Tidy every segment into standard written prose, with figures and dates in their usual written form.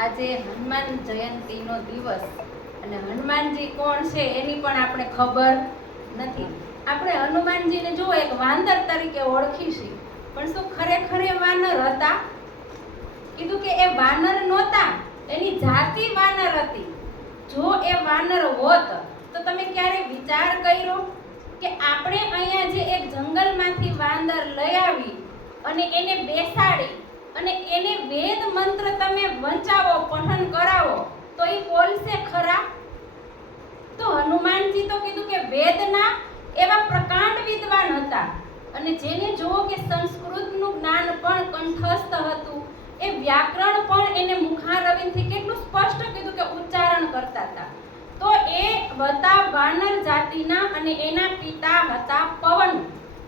આજે હનુમાન જયંતીનો દિવસ અને હનુમાનજી કોણ છે એની પણ આપણે ખબર નથી. આપણે હનુમાનજીને જો એક વાંદર તરીકે ઓળખી છીએ, પણ શું ખરેખર એ વાનર હતા? કીધું કે એ વાનર નહોતા, એની જાતિ વાનર હતી. જો એ વાનર હોત તો તમે ક્યારે વિચાર કર્યો કે આપણે અહીંયા જે એક જંગલમાંથી વાંદર લઈ આવી અને એને બેસાડી અને એને વેદ મંત્ર તમે વંચાવો, પઠન કરાવો તો એ બોલશે ખરા? તો હનુમાનજી તો કીધું કે વેદના એવા પ્રકાંડ વિદ્વાન હતા અને જેને જુઓ કે સંસ્કૃતનું જ્ઞાન પણ કંઠસ્થ હતું, એ વ્યાકરણ પણ એને મુખારવિંદથી કેટલું સ્પષ્ટ કીધું કે ઉચ્ચારણ કરતા હતા. તો એ હતા વાનર જાતિના અને એના પિતા હતા પવન,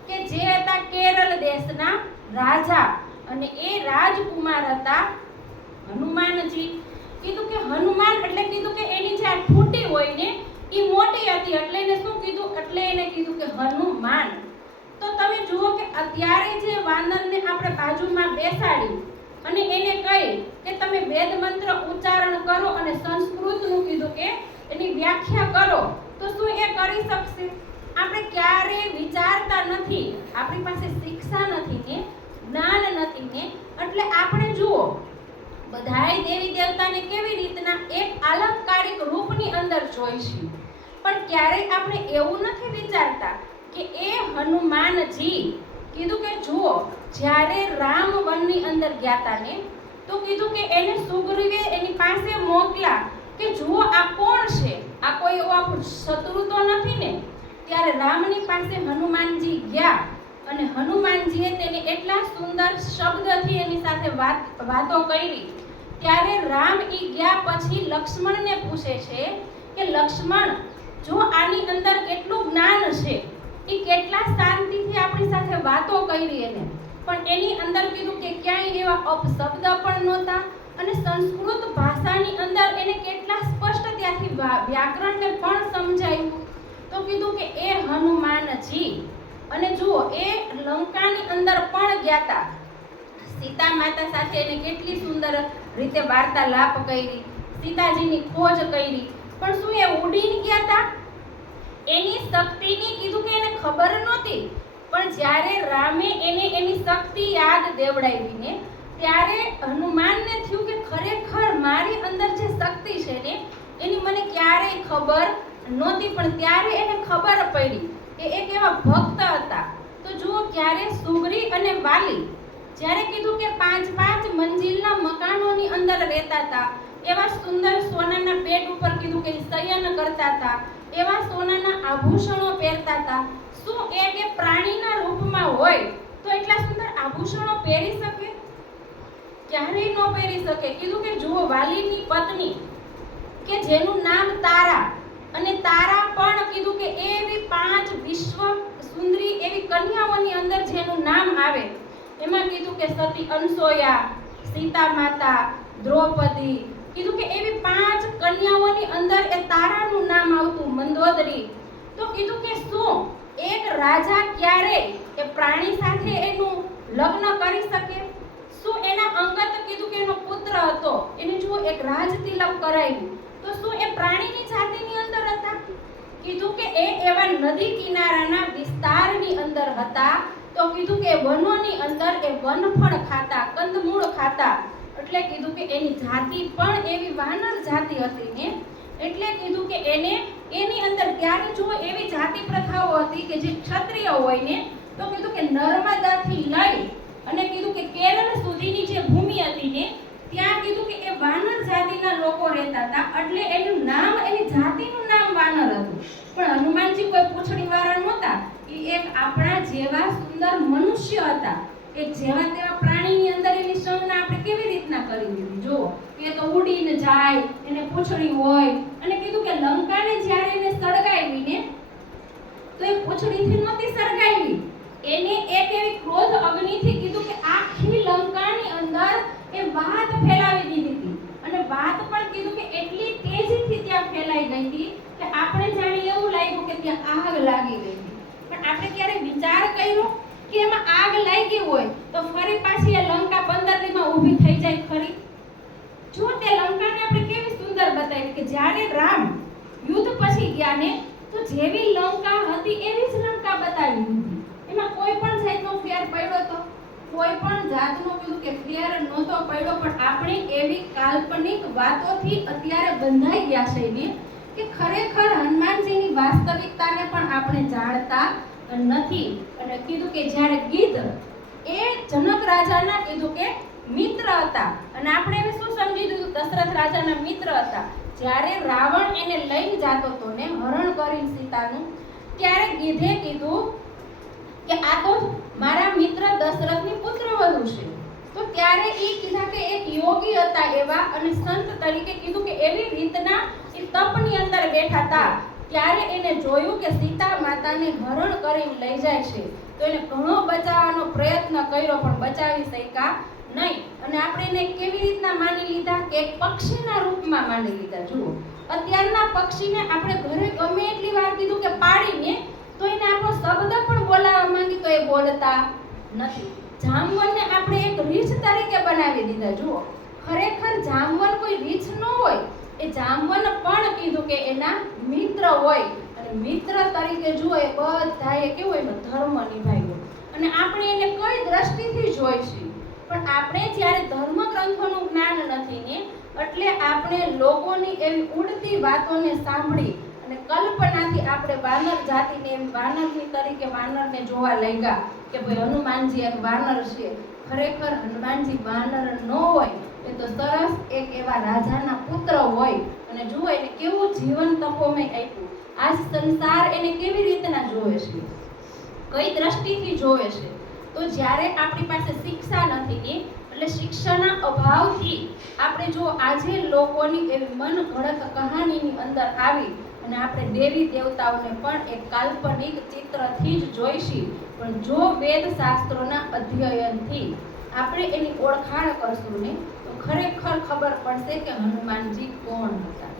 કે જે હતા કેરળ દેશના રાજા અને એ રાજકુમાર હતા હનુમાનજી. કીધું કે હનુમાન એટલે કીધું કે એની જે આ ઠૂંટી હોય ને એ મોટી હતી એટલે એને શું કીધું, એટલે એને કીધું કે હનુમાન. તો તમે જુઓ કે અત્યારે જે વાનરને આપણે બાજુમાં બેસાડી અને એને કહી કે તમે વેદ મંત્ર ઉચ્ચારણ કરો અને સંસ્કૃતનું કીધું કે એની વ્યાખ્યા કરો, તો શું એ કરી શકશે? આપણે ક્યારેય વિચારતા નથી, આપણી પાસે શિક્ષા નથી ને જ્ઞાન નથી ને, એટલે આપણે જુઓ બધાય દેવી દેવતાને કેવી રીતના એક અલંકારિક રૂપની અંદર જોઈશું, પણ ક્યારેય આપણે એવું નથી વિચારતા કે એ હનુમાનજી કીધું કે જુઓ જ્યારે રામ વનની અંદર ગયા હતા ને, તો કીધું કે એને સુગ્રીવે એની પાસે મોકલા કે જુઓ આ કોણ છે, આ કોઈ એવો શત્રુ તો નથી ને. ત્યારે રામની પાસે હનુમાનજી ગયા અને હનુમાનજીએ તેને એટલા સુંદર શબ્દથી એની સાથે વાતો કરી. ત્યારે રામ ઈ ગયા પછી લક્ષ્મણને પૂછે છે કે લક્ષ્મણ, જો આની અંદર કેટલું જ્ઞાન છે, એ કેટલા શાંતિથી આપણી સાથે વાતો કરી એને, પણ એની અંદર કીધું કે ક્યાંય એવા અપશબ્દ પણ નહોતા અને સંસ્કૃત ભાષાની અંદર એને કેટલા સ્પષ્ટ ત્યાંથી વ્યાકરણને પણ સમજાયું. તો કીધું કે એ હનુમાનજી. અને જુઓ એ લંકાની અંદર પણ ગયા હતા, સીતા માતા સાથે એને કેટલી સુંદર રીતે વાર્તાલાપ કરી, સીતાજીની ખોજ કરી, પણ શું એ ઉડીને ગયા હતા? એની શક્તિની કીધું કે એને ખબર નહોતી, પણ જ્યારે રામે એને એની શક્તિ યાદ દેવડાવીને ત્યારે હનુમાનને થયું કે ખરેખર મારી અંદર જે શક્તિ છે ને એની મને ક્યારેય ખબર નહોતી, પણ ત્યારે એને ખબર પડી કે એક એવા ભક્ત હતા. તો જુઓ ક્યારે સુગ્રી અને વાલી જ્યારે કીધું કે 5-5 મંજિલના મકાનોની અંદર રહેતા હતા, એવા સુંદર સોનાના પેટ ઉપર કીધું કે શયન કરતા હતા, એવા સોનાના આભૂષણો પહેરતા હતા. શું એક એ પ્રાણીના રૂપમાં હોય તો એટલા સુંદર આભૂષણો પહેરી શકે? ક્યારેય ન પહેરી શકે. કીધું કે જુઓ વાલીની પત્ની કે જેનું નામ તારા, અને તારા પણ કીધું કે એવી 5 વિશ્વ સુંદરી એવી કન્યાઓની અંદર જેનું નામ આવે, એમાં કીધું કે સતી અનસોયા, સીતા માતા, દ્રૌપદી, કીધું કે એવી 5 કન્યાઓની અંદર એ તારાનું નામ આવતું, મંદોદરી. તો કીધું કે શું એક રાજા ક્યારે એ પ્રાણી સાથે એનું લગ્ન કરી શકે? શું એના અંગત કીધું કે એનો પુત્ર હતો, એને જો એક રાજ તિલક કરાવ્યું, તો શું એ પ્રાણીની જાતિની અંદર હતા? કીધું કે એ એવા નદી કિનારાના વિસ્તારની અંદર હતા. તો કીધું કે વનોની અંદર એ વનફળ ખાતા, કંદમૂળ ખાતા, એટલે કીધું કે એની જાતિ પણ એવી વાનર જાતિ હતી ને, એટલે કીધું કે એને એની અંદર ત્યારે જો એવી જાતિ પ્રથાઓ હતી કે જે ક્ષત્રિય હોય ને, તો કીધું કે નર્મદાથી લઈ અને કીધું કે કેરળ સુધીની જે ભૂમિ હતી ને, ત્યાં કીધું કે એ વાનર જાતિના લોકો રહેતા હતા, એટલે એનું નામ, એની જાતિનું નામ વાનર હતું. પણ હનુમાનજી કોઈ પૂંછડીવાળા નહોતા, એ એક આપણા જેવા સુંદર મનુષ્ય હતા, એક જેવા તેવા પ્રાણીની અંદર એની સંજ્ઞા આપણે કેવી રીતના કરી દીધી. જો એ તો ઉડીને જાય, એને પૂંછડી હોય, અને કીધું કે લંકાને જ્યારે એને સળગાવીને તો એ પૂંછડીથી નહોતી સળગાવી, એને એક એવી ક્રોધ અગ્નિથી કીધું કે આખી લંકાની અંદર એ વાત ફેલાવી દીધી હતી, અને વાત પણ કીધું કે એટલી તેજીથી ત્યાં ફેલાઈ ગઈ હતી કે આપણે જાણી એવું લાગ્યું કે ત્યાં આગ લાગી ગઈ હતી. પણ આપણે ક્યારે વિચાર કર્યો કે એમાં આગ લાગી હોય તો ફરી પાછી એ લંકા 15 દીમાં ઊભી થઈ જાય ખરી? જો તે લંકાને આપણે કેવી સુંદર બતાવી કે જ્યારે રામ યુદ્ધ પછી ગયા ને તો જેવી લંકા હતી એવી જ લંકા બતાવી દીધી. એમાં કોઈ પણ જાતનો ફેર પડ્યો તો કોઈ પણ જાતનો કીધું કે ફેર નહોતો પડ્યો. પણ આપણે એવી કાલ્પનિક વાતોથી અત્યારે બંધાઈ ગયા છે ને કે ખરેખર હનુમાનજીની વાસ્તવિકતાને પણ આપણે જાણતા નથી. અને કીધું કે જ્યારે ગીધ એ જનક રાજાના કીધું કે મિત્ર હતા અને આપણે એને શું સમજી દીધું દશરથ રાજાના મિત્ર હતા. જ્યારે રાવણ એને લઈને જાતો હતો ને હરણ કરીને સીતાનું, ત્યારે ગીધે કીધું કે આ તો મારા મિત્ર દશરથની પુત્રવધુ છે. તો ત્યારે એ કીધા કે એક યોગી હતા એવા અને સંત તરીકે કીધું કે એવી રીતના એ તપની અંદર બેઠા હતા. ત્યારે એને જોયું કે સીતા માતાને હરણ કરીને લઈ જાય છે. તો એને ઘણો બચાવવાનો પ્રયત્ન કર્યો પણ બચાવી શક્યા નહીં. અને આપણે એને કેવી રીતના માની લીધા કે એક પક્ષીના રૂપમાં માની લીધા. જુઓ અત્યારના પક્ષીને આપણે ઘરે ગમે એટલી વાર કીધું કે પાડીને તો એને આપણો શબ્દ પણ બોલાવવા માંગી તો એ બોલતા નથી. જામવનને આપણે એક રીછ તરીકે બનાવી દીધા. જુઓ ખરેખર જામવન કોઈ રીછ ન હોય, એ જામવન પણ કીધું કે એના મિત્ર હોય. અને મિત્ર તરીકે જુઓ એ બધાએ કેવું એનો ધર્મ નિભાવ્યો. અને આપણે એને કઈ દ્રષ્ટિથી જોઈશું પણ આપણે જ્યારે ધર્મ ગ્રંથોનું જ્ઞાન નથી ને એટલે આપણે લોકોની એવી ઉડતી વાતોને સાંભળી અને કલ્પનાથી આપણે વાનર જાતિને એમ વાનરની તરીકે વાનરને જોવા લાગ્યા કે ભાઈ હનુમાનજી એક વાનર છે. ખરેખર હનુમાનજી વાનર ન હોય એ તો સરસ એક એવા રાજાના પુત્ર હોય. અને જુઓ એને કેવું જીવન તપોમય આપ્યું. આજ સંસાર એને કેવી રીતના જોવે છે, કઈ દ્રષ્ટિથી જોવે છે. તો જ્યારે આપણી પાસે શિક્ષા નથી ને એટલે શિક્ષાના અભાવથી આપણે જો આજે લોકોની એવી મન ઘડક કહાનીની અંદર આવી અને આપણે દેવી દેવતાઓને પણ એક કાલ્પનિક ચિત્રથી જ જોઈશી. પણ જો વેદ શાસ્ત્રોના અધ્યયનથી આપણે એની ઓળખાણ કરશું ને તો ખરેખર ખબર પડશે કે હનુમાનજી કોણ હતા.